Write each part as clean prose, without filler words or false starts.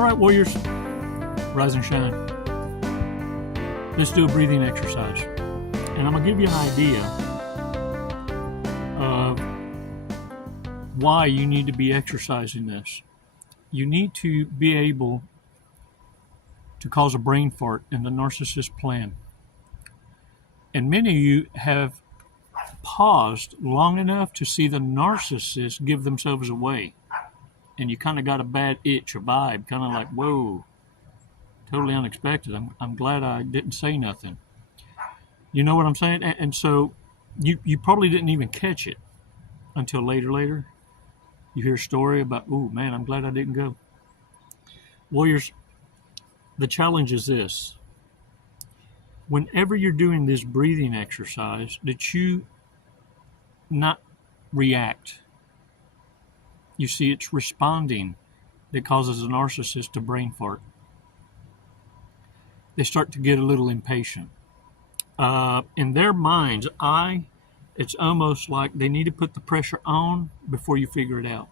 All right, warriors, rise and shine. Let's do a breathing exercise. And I'm going to give you an idea of why you need to be exercising this. You need to be able to cause a brain fart in the narcissist plan. And many of you have paused long enough to see the narcissist give themselves away. And you kind of got a bad itch, a vibe, kind of like, whoa, totally unexpected. I'm glad I didn't say nothing. You know what I'm saying? And so you probably didn't even catch it until later. You hear a story about, oh man, I'm glad I didn't go. Warriors, the challenge is this. Whenever you're doing this breathing exercise, that you not react. You see, it's responding that causes a narcissist to brain fart. They start to get a little impatient. In their minds, it's almost like they need to put the pressure on before you figure it out.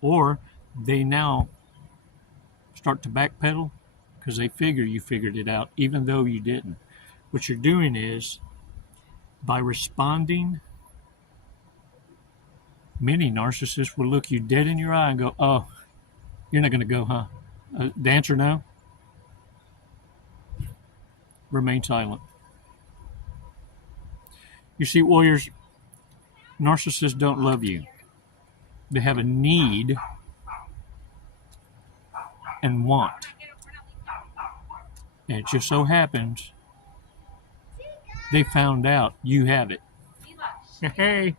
Or they now start to backpedal because they figure you figured it out, even though you didn't. What you're doing is, by responding, many narcissists will look you dead in your eye and go, oh, you're not going to go, huh? The answer no? Remain silent. You see, warriors, narcissists don't love you. They have a need and want. And it just so happens they found out you have it. Hey.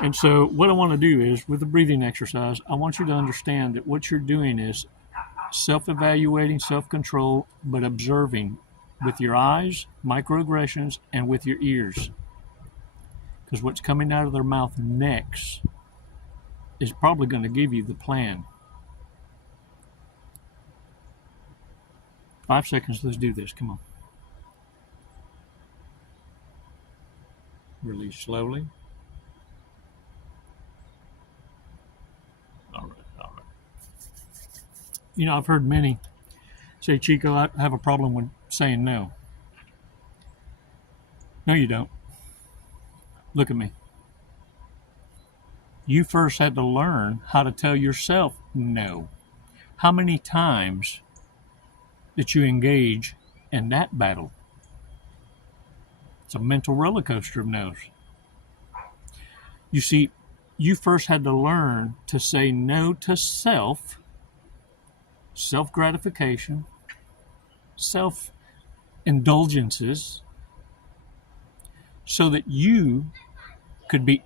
And so what I want to do is, with the breathing exercise, I want you to understand that what you're doing is self-evaluating, self-control, but observing with your eyes, microaggressions, and with your ears. Because what's coming out of their mouth next is probably going to give you the plan. 5 seconds, let's do this. Come on. Release slowly. All right. You know, I've heard many say, Chico, I have a problem with saying no. No, you don't. Look at me. You first had to learn how to tell yourself no. How many times did you engage in that battle? It's a mental roller coaster of no's. You see, you first had to learn to say no to self-gratification, self-indulgences, so that you could be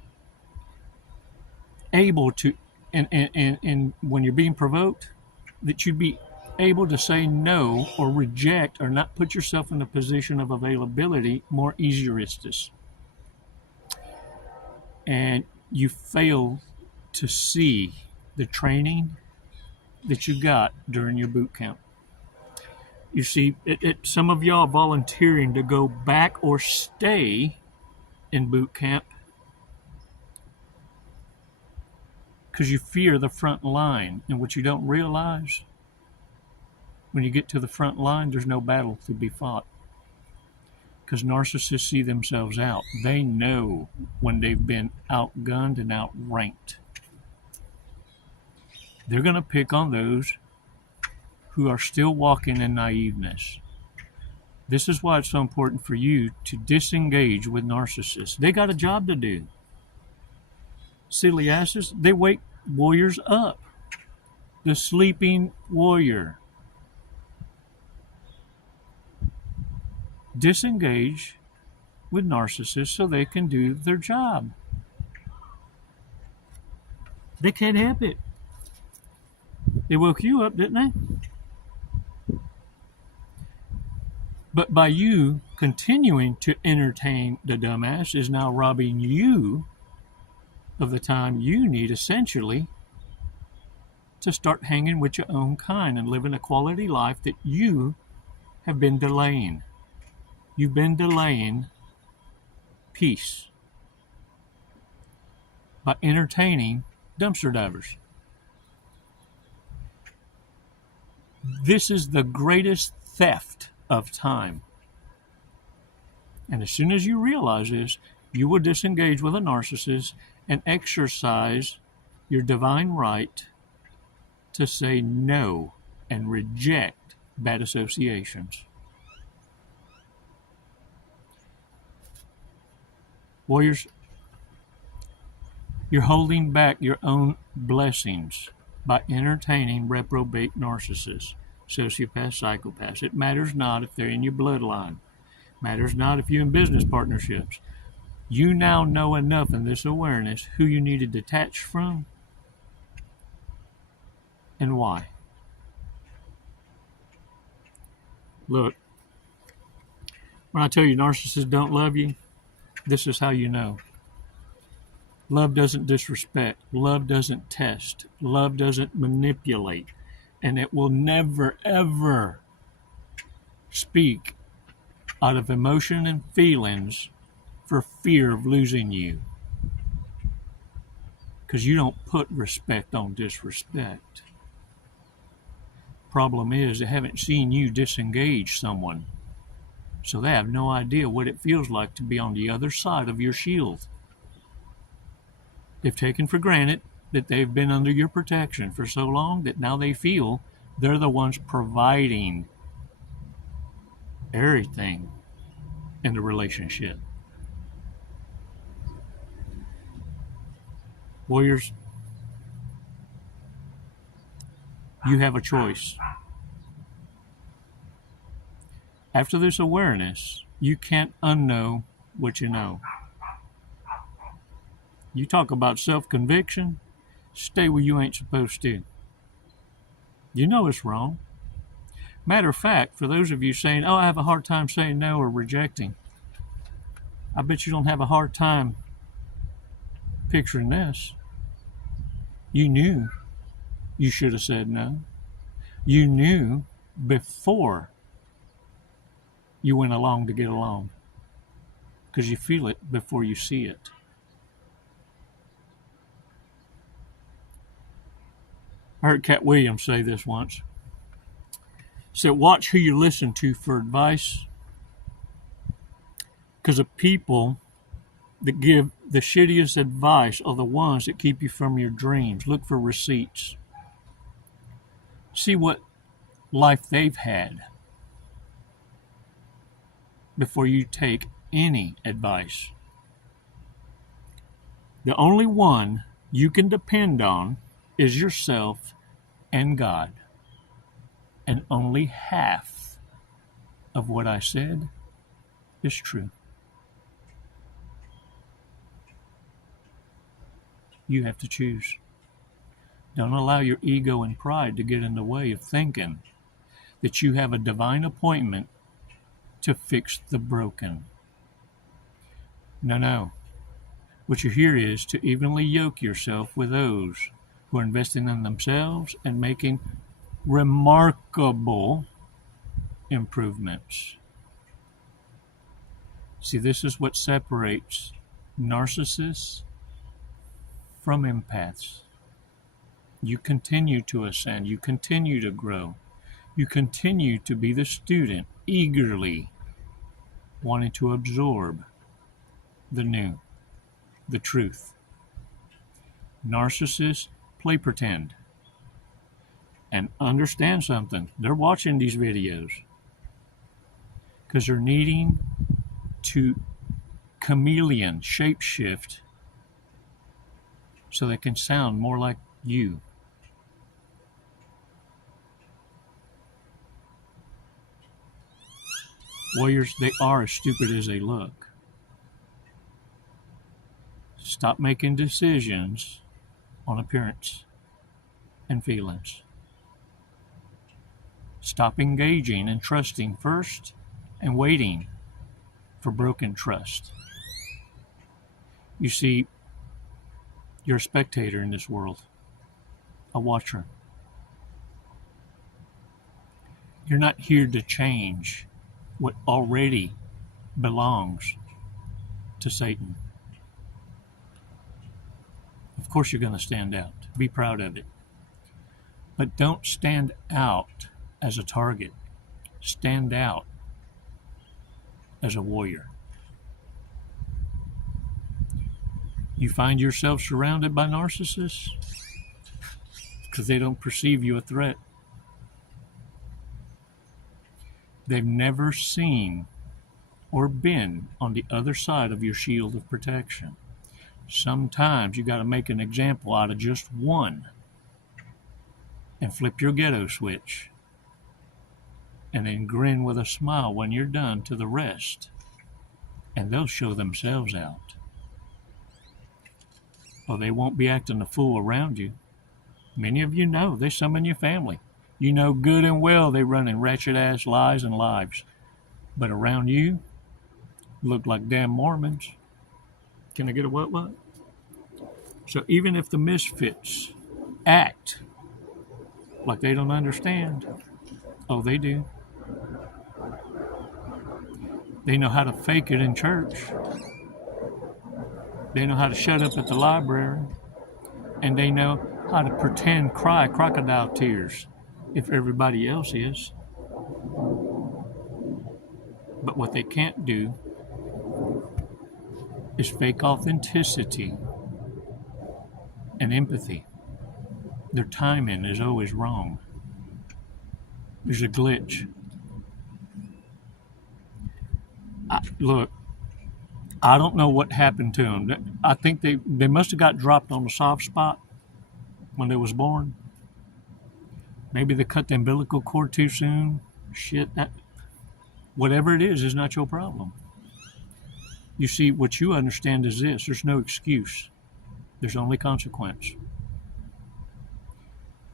able to, and when you're being provoked, that you'd be able to say no or reject or not put yourself in a position of availability more easieristis. And you fail to see the training that you got during your boot camp. You see, some of y'all volunteering to go back or stay in boot camp because you fear the front line. And what you don't realize, when you get to the front line, there's no battle to be fought. Because narcissists see themselves out. They know when they've been outgunned and outranked. They're going to pick on those who are still walking in naiveness. This is why it's so important for you to disengage with narcissists. They got a job to do. Silly asses, they wake warriors up. The sleeping warrior. Disengage with narcissists so they can do their job. They can't help it. They woke you up, didn't they? But by you continuing to entertain the dumbass is now robbing you of the time you need, essentially, to start hanging with your own kind and living a quality life that you have been delaying. You've been delaying peace by entertaining dumpster divers. This is the greatest theft of time. And as soon as you realize this, you will disengage with a narcissist and exercise your divine right to say no and reject bad associations. Warriors, you're holding back your own blessings by entertaining reprobate narcissists, sociopaths, psychopaths. It matters not if they're in your bloodline. Matters not if you're in business partnerships. You now know enough in this awareness who you need to detach from and why. Look, when I tell you narcissists don't love you, this is how you know. Love doesn't disrespect. Love doesn't test. Love doesn't manipulate. And it will never, ever speak out of emotion and feelings for fear of losing you. Because you don't put respect on disrespect. Problem is, they haven't seen you disengage someone. So they have no idea what it feels like to be on the other side of your shield. They've taken for granted that they've been under your protection for so long that now they feel they're the ones providing everything in the relationship. Warriors, you have a choice. After this awareness, you can't unknow what you know. You talk about self-conviction, stay where you ain't supposed to. You know it's wrong. Matter of fact, for those of you saying, oh, I have a hard time saying no or rejecting, I bet you don't have a hard time picturing this. You knew you should have said no. You knew before you went along to get along, because you feel it before you see it. I heard Cat Williams say this once. He said, watch who you listen to for advice, because the people that give the shittiest advice are the ones that keep you from your dreams. Look for receipts. See what life they've had before you take any advice. The only one you can depend on is yourself and God. And only half of what I said is true. You have to choose. Don't allow your ego and pride to get in the way of thinking that you have a divine appointment to fix the broken. No. What you're here is to evenly yoke yourself with those who are investing in themselves and making remarkable improvements. See, this is what separates narcissists from empaths. You continue to ascend. You continue to grow. You continue to be the student, eagerly wanting to absorb the new, the truth. Narcissists play pretend and understand something. They're watching these videos because they're needing to chameleon, shapeshift, so they can sound more like you. Warriors, they are as stupid as they look. Stop making decisions on appearance and feelings. Stop engaging and trusting first and waiting for broken trust. You see, you're a spectator in this world, a watcher. You're not here to change what already belongs to Satan. Of course you're going to stand out. Be proud of it. But don't stand out as a target. Stand out as a warrior. You find yourself surrounded by narcissists because they don't perceive you a threat. They've never seen or been on the other side of your shield of protection. Sometimes you got to make an example out of just one and flip your ghetto switch and then grin with a smile when you're done to the rest, and they'll show themselves out. Or they won't be acting a fool around you. Many of you know there's some in your family. You know good and well they run in wretched-ass lies and lives. But around you, look like damn Mormons. Can I get a what? So even if the misfits act like they don't understand, oh, they do. They know how to fake it in church. They know how to shut up at the library. And they know how to pretend cry crocodile tears if everybody else is. But what they can't do is fake authenticity and empathy. Their timing is always wrong. There's a glitch. Look, I don't know what happened to them. I think they must have got dropped on a soft spot when they was born. Maybe they cut the umbilical cord too soon. Shit, whatever it is not your problem. You see, what you understand is this: there's no excuse. There's only consequence.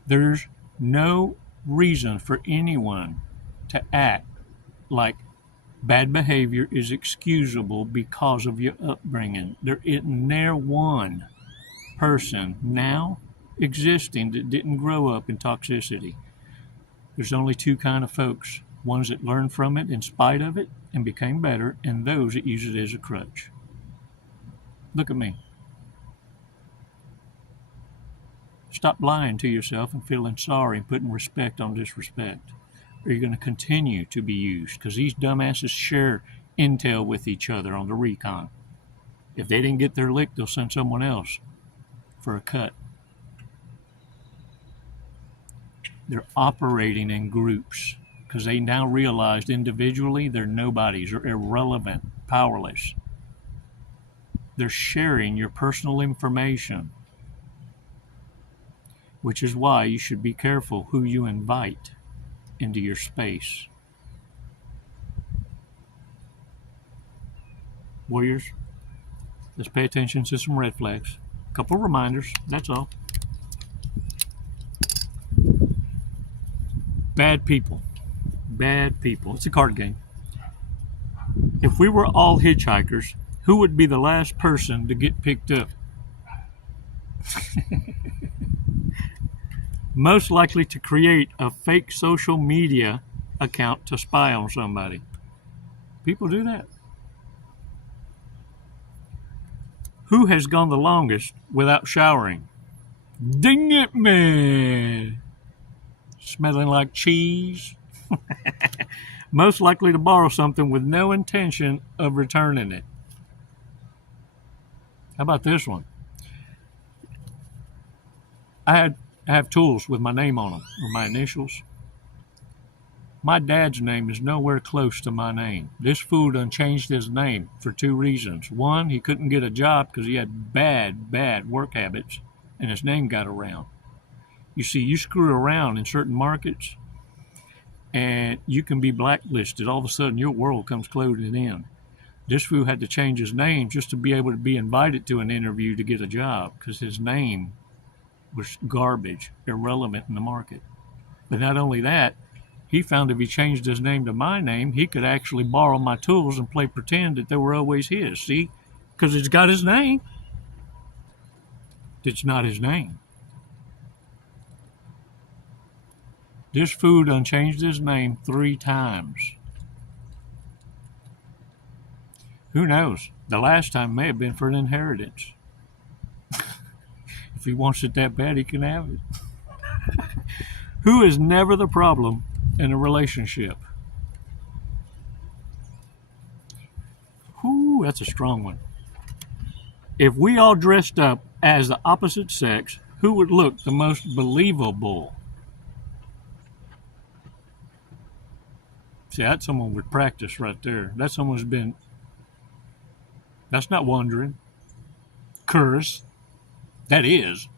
There's no reason for anyone to act like bad behavior is excusable because of your upbringing. There isn't there one person now existing that didn't grow up in toxicity. There's only two kind of folks: ones that learned from it in spite of it and became better, and those that use it as a crutch. Look at me. Stop lying to yourself and feeling sorry and putting respect on disrespect. Or you're going to continue to be used, because these dumbasses share intel with each other on the recon. If they didn't get their lick, they'll send someone else for a cut. They're operating in groups because they now realized individually they're nobodies or irrelevant, powerless. They're sharing your personal information, which is why you should be careful who you invite into your space. Warriors, let's pay attention to some red flags. A couple reminders, that's all. Bad people. Bad people. It's a card game. If we were all hitchhikers, who would be the last person to get picked up? Most likely to create a fake social media account to spy on somebody. People do that. Who has gone the longest without showering? Ding it, man! Smelling like cheese. Most likely to borrow something with no intention of returning it. How about this one? I have tools with my name on them, or my initials. My dad's name is nowhere close to my name. This fool done changed his name for two reasons. One, he couldn't get a job because he had bad work habits, and his name got around. You see, you screw around in certain markets, and you can be blacklisted. All of a sudden, your world comes closing in. This fool had to change his name just to be able to be invited to an interview to get a job, because his name was garbage, irrelevant in the market. But not only that, he found if he changed his name to my name, he could actually borrow my tools and play pretend that they were always his. See? Because it's got his name. It's not his name. This fool done changed his name 3 times. Who knows? The last time may have been for an inheritance. If he wants it that bad, he can have it. Who is never the problem in a relationship. Whew, that's a strong one. If we all dressed up as the opposite sex, who would look the most believable? See, that's someone with practice right there. That's someone who's been, that's not wondering. Curse. That is.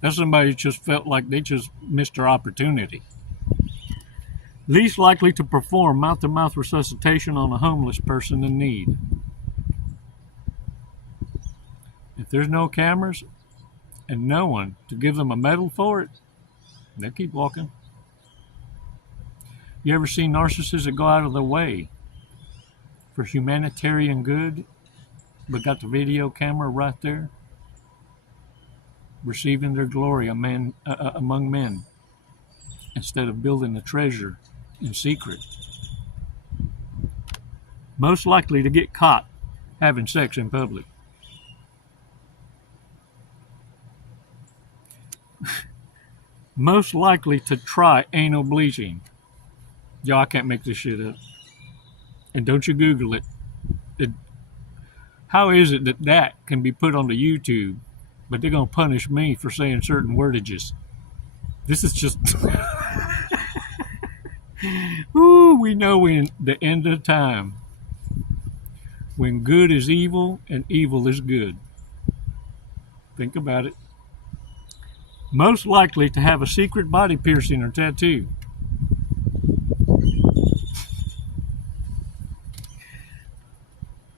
That's somebody who just felt like they just missed their opportunity. Least likely to perform mouth-to-mouth resuscitation on a homeless person in need. If there's no cameras and no one to give them a medal for it, they'll keep walking. You ever seen narcissists that go out of their way for humanitarian good, but got the video camera right there, receiving their glory among men, instead of building the treasure in secret? Most likely to get caught having sex in public. Most likely to try anal bleaching. Yo, I can't make this shit up. And don't you Google it. How is it that that can be put onto YouTube, but they're going to punish me for saying certain wordages? This is just... Ooh, we know in the end of time, when good is evil and evil is good. Think about it. Most likely to have a secret body piercing or tattoo.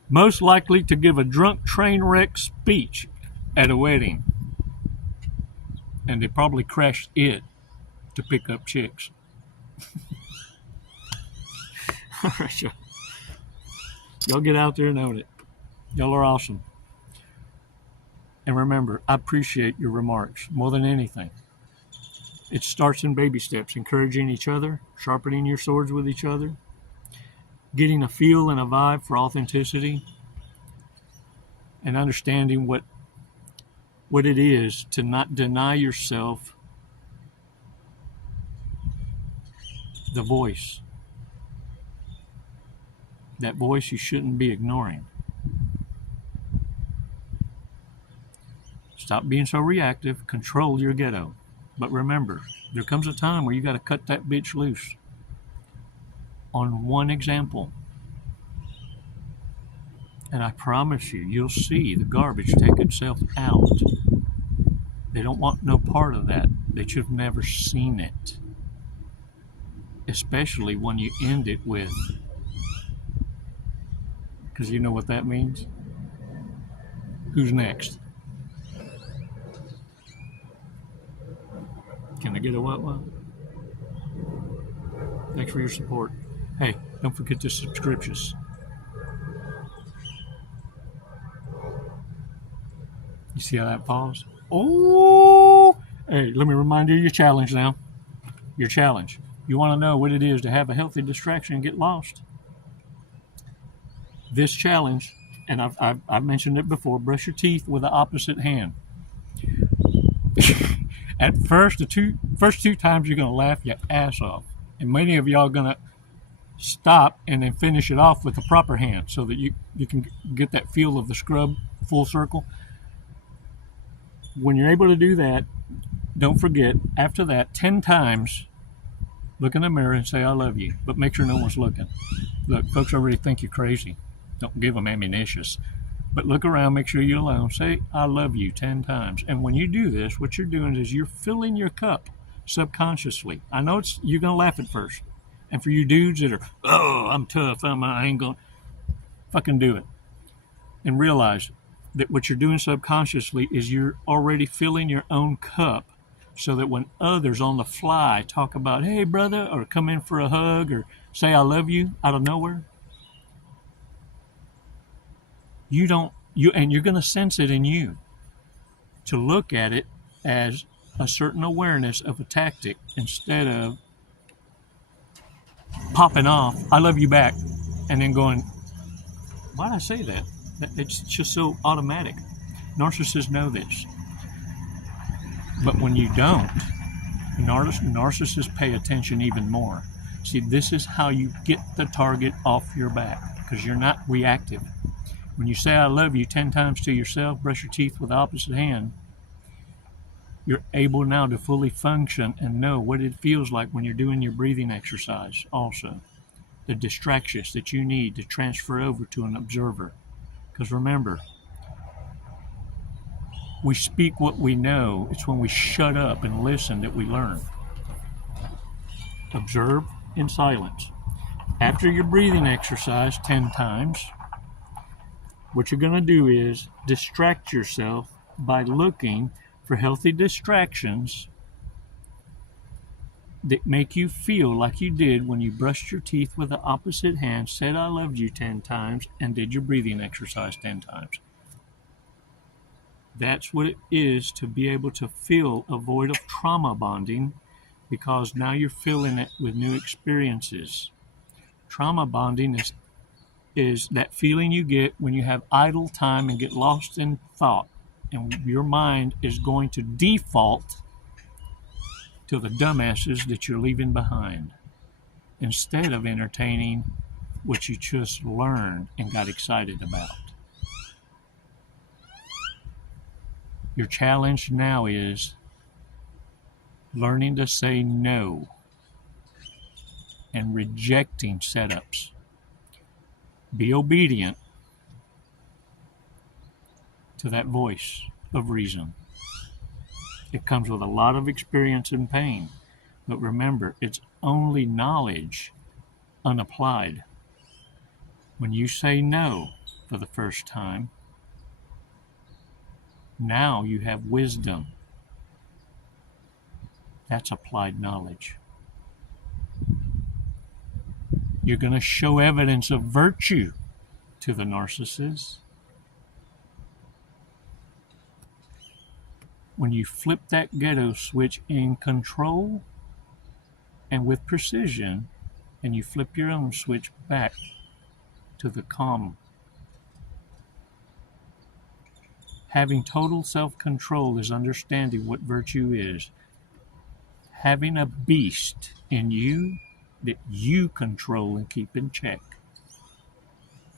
Most likely to give a drunk train wreck speech at a wedding. And they probably crashed it to pick up chicks. All right, y'all get out there and own it. Y'all are awesome. And remember, I appreciate your remarks more than anything. It starts in baby steps, encouraging each other, sharpening your swords with each other, getting a feel and a vibe for authenticity, and understanding what it is to not deny yourself the voice. That voice you shouldn't be ignoring. Stop being so reactive. Control your ghetto. But remember, there comes a time where you got to cut that bitch loose. On one example. And I promise you, you'll see the garbage take itself out. They don't want no part of that. They should have never seen it. Especially when you end it with, because you know what that means? Who's next? Can I get a what one? Thanks for your support. Hey, don't forget to subscriptions. You see how that falls? Oh! Hey, let me remind you of your challenge now. Your challenge. You want to know what it is to have a healthy distraction and get lost? This challenge, and I've mentioned it before, brush your teeth with the opposite hand. At first, the first two times you're going to laugh your ass off. And many of y'all are going to stop and then finish it off with the proper hand so that you can get that feel of the scrub full circle. When you're able to do that, don't forget, after that, 10 times, look in the mirror and say, I love you. But make sure no one's looking. Look, folks already think you're crazy. Don't give them ammunition. But look around, make sure you're alone. Say, I love you 10 times. And when you do this, what you're doing is you're filling your cup subconsciously. I know you're going to laugh at first. And for you dudes that are, oh, I'm tough, I ain't going to, fucking do it. And realize that what you're doing subconsciously is you're already filling your own cup so that when others on the fly talk about, hey, brother, or come in for a hug or say, I love you out of nowhere, you're going to sense it in you to look at it as a certain awareness of a tactic instead of popping off, I love you back, and then going, why'd I say that? It's just so automatic. Narcissists know this. But when you don't, narcissists pay attention even more. See, this is how you get the target off your back, because you're not reactive. When you say I love you 10 times to yourself, brush your teeth with the opposite hand, you're able now to fully function and know what it feels like when you're doing your breathing exercise also. The distractions that you need to transfer over to an observer. Because remember, we speak what we know. It's when we shut up and listen that we learn. Observe in silence. After your breathing exercise 10 times, what you're going to do is distract yourself by looking for healthy distractions that make you feel like you did when you brushed your teeth with the opposite hand, said I loved you 10 times, and did your breathing exercise 10 times. That's what it is to be able to fill a void of trauma bonding, because now you're filling it with new experiences. Trauma bonding is that feeling you get when you have idle time and get lost in thought, and your mind is going to default to the dumbasses that you're leaving behind, instead of entertaining what you just learned and got excited about. Your challenge now is learning to say no and rejecting setups. Be obedient to that voice of reason. It comes with a lot of experience and pain, but remember, it's only knowledge unapplied. When you say no for the first time, now you have wisdom. That's applied knowledge. You're going to show evidence of virtue to the narcissist. When you flip that ghetto switch in control and with precision, and you flip your own switch back to the calm. Having total self-control is understanding what virtue is. Having a beast in you that you control and keep in check.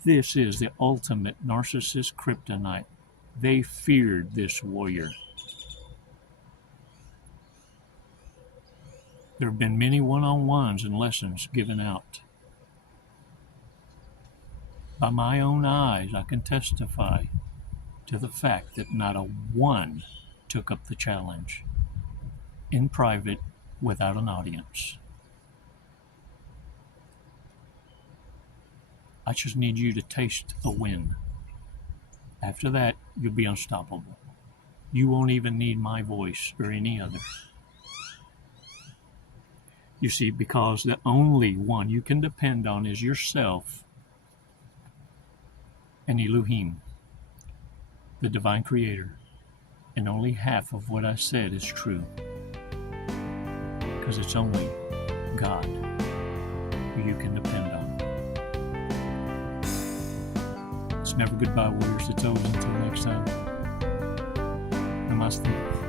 This is the ultimate narcissist kryptonite. They feared this warrior. There have been many one-on-ones and lessons given out. By my own eyes, I can testify to the fact that not a one took up the challenge in private without an audience. I just need you to taste a win. After that, you'll be unstoppable. You won't even need my voice or any other. You see, because the only one you can depend on is yourself and Elohim, the divine creator. And only half of what I said is true. Because it's only God who you can depend on. It's never goodbye, warriors. It's over until next time. Namaste.